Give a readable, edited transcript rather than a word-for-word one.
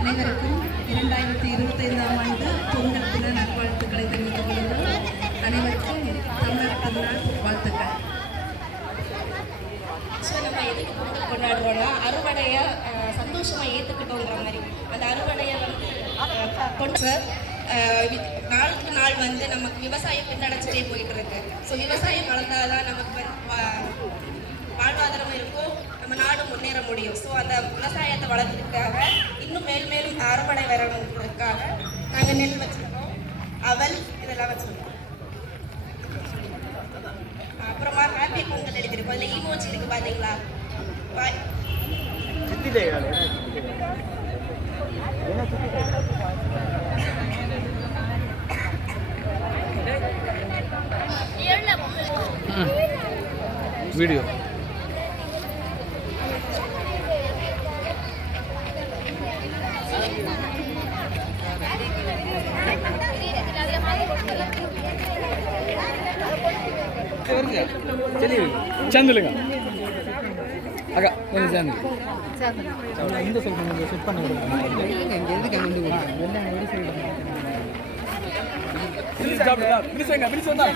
அனைவருக்கும் 2025ஆம் ஆண்டு பொங்கல் தின நல்வாழ்த்துக்களை தெரிவித்துக் கொள்கிறோம். அனைவருக்கும் தமிழர் திருநாள் வாழ்த்துக்கள். ஸோ நம்ம எதுக்கு பொங்கல் கொண்டாடுறோம்னா அறுவடையை சந்தோஷமாக ஏற்றுக்கிட்டோங்கிற மாதிரி அந்த அறுவடையை வந்து கொண்டு நாளுக்கு நாள் வந்து நமக்கு விவசாயம் பின்னடைச்சிட்டே போயிட்டு இருக்கு. ஸோ விவசாயம் வளர்ந்தாதான் நமக்கு வாழ்வாதாரம் இருக்கும், நம்ம நாடு முன்னேற முடியும். ஸோ அந்த விவசாயத்தை வளர்த்துறதுக்காக இன்னும் மேல் மேலும் அறுவடை வரணுன்றதுக்காக நாங்கள் நெல் வச்சுருக்கோம், அவல் இதெல்லாம் வச்சுருக்கோம். அப்புறமா ஹாப்பி பொங்கல் எடுத்துருக்கோம். அதில் ஈமோச்சி இருக்கு பார்த்தீங்களா? வீடியோ சேர்ந்துலுங்க அக்கா கொஞ்சம் சேர்ந்து இந்த சைடு கொஞ்சம் செட் பண்ண விடுங்க. எதுக்கு வந்து எல்லாம் ஒரு சைடு பிரிச்சு வந்தா